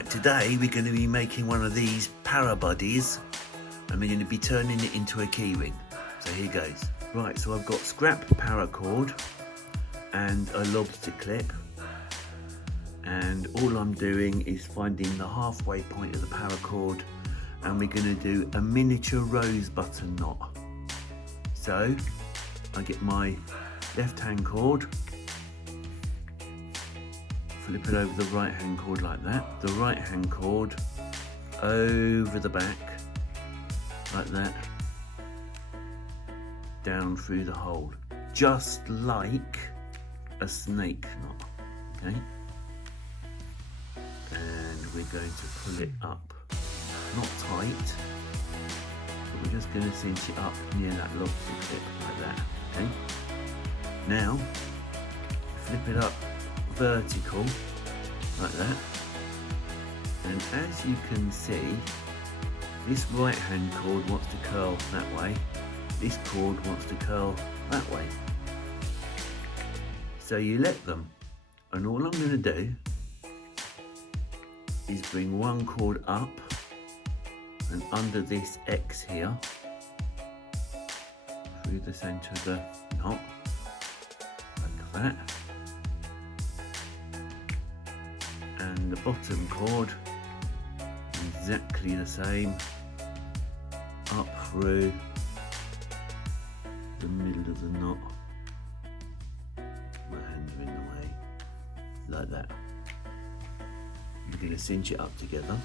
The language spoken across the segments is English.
Right, today we're going to be making one of these Parabuddies and we're going to be turning it into a keyring. So here goes. Right, so I've got scrap paracord and a lobster clip, and all I'm doing is finding the halfway point of the paracord, and we're going to do a miniature rose button knot. So I get my left hand cord, flip it over the right hand cord like that, the right hand cord over the back like that, down through the hole, just like a snake knot, okay? And we're going to pull it up, not tight, but we're just going to cinch it up near that lobster clip like that, okay? Now, flip it up vertical like that, and as you can see, this right hand cord wants to curl that way, this cord wants to curl that way, so you let them, and all I'm going to do is bring one cord up and under this X here through the centre of the knot like that, and the bottom cord exactly the same up through the middle of the knot. My hands are in the way like that. We're going to cinch it up together.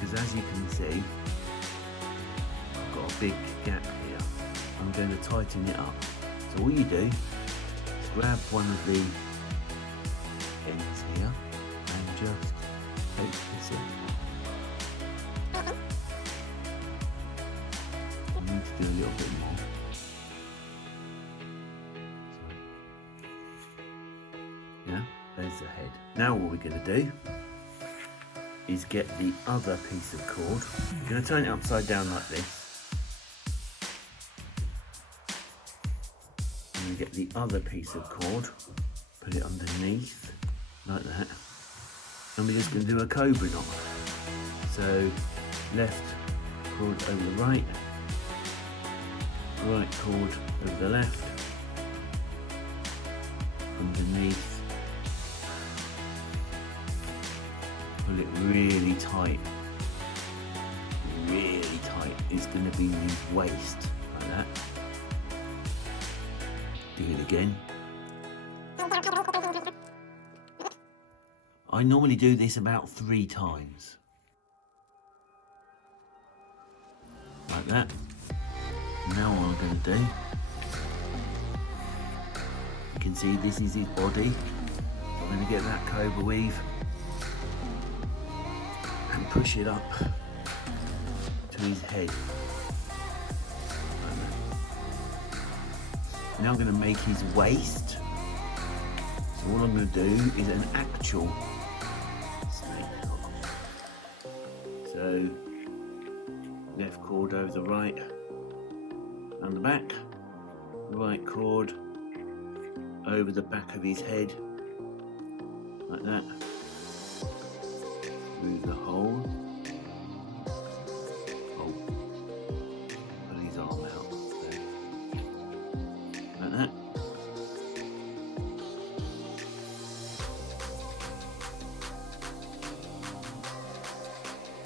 Because as you can see, I've got a big gap here. I'm going to tighten it up. So all you do is grab one of the ends here and just take this in. I need to do a little bit more. Yeah, there's the head. Now what we're going to do is get the other piece of cord. We're going to turn it upside down like this. And get the other piece of cord, put it underneath like that, and we're just going to do a cobra knot. So left cord over the right, right cord over the left, underneath, pull it really tight, it's going to be the waist like that. Do it again. I normally do this about 3 times. Like that. Now what I'm going to do, you can see this is his body. I'm going to get that cobra weave and push it up to his head. Now I'm going to make his waist. So all I'm going to do is an actual snake knot. So left cord over the right and the back, right cord over the back of his head like that, through the hole. Pull his arm out. That.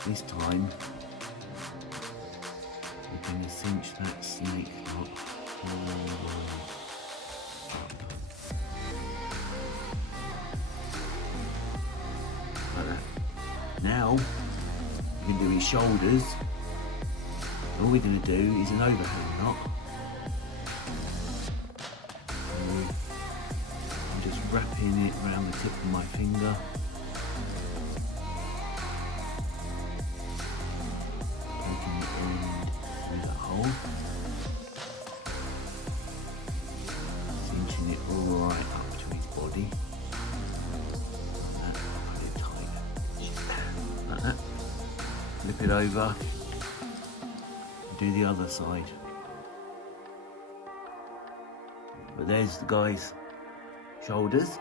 This time we're going to cinch that snake knot all the way up. Like that. Now we can do his shoulders. All we're going to do is an overhand knot. Just wrapping it around the tip of my finger. Taking the end through that hole. Cinching it all right up to his body. Like that. Put it tight. Like that. Flip it over. Do the other side. But there's the guys. shoulders.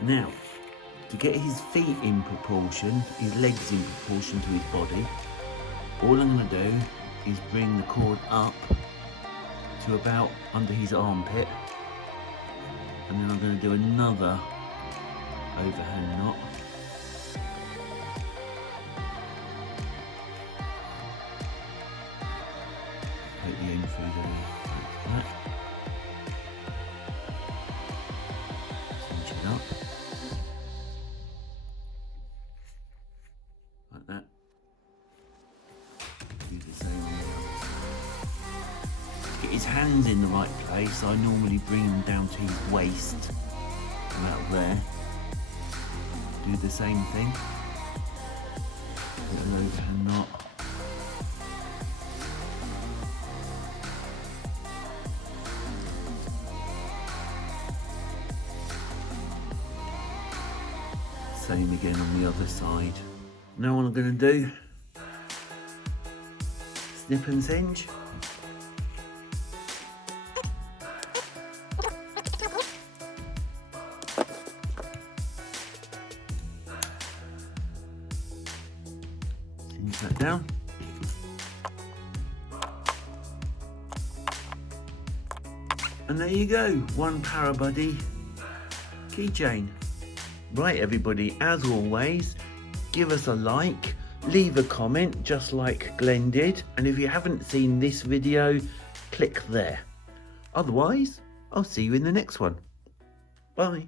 Now, to get his feet in proportion, his legs in proportion to his body, all I'm going to do is bring the cord up to about under his armpit, and then I'm going to do another overhand knot. Put the end through the back. Cinch it up. Like that. Do the same on the other side. To get his hands in the right place, I normally bring them down to his waist, about there. Do the same thing. Put an overhand knot. Same again on the other side. Now what I'm going to do, snip and cinch. Cinch that down. And there you go, one Parabuddy keychain. Right everybody, as always, give us a like, leave a comment just like Glenn did, and if you haven't seen this video, click there. Otherwise, I'll see you in the next one. Bye.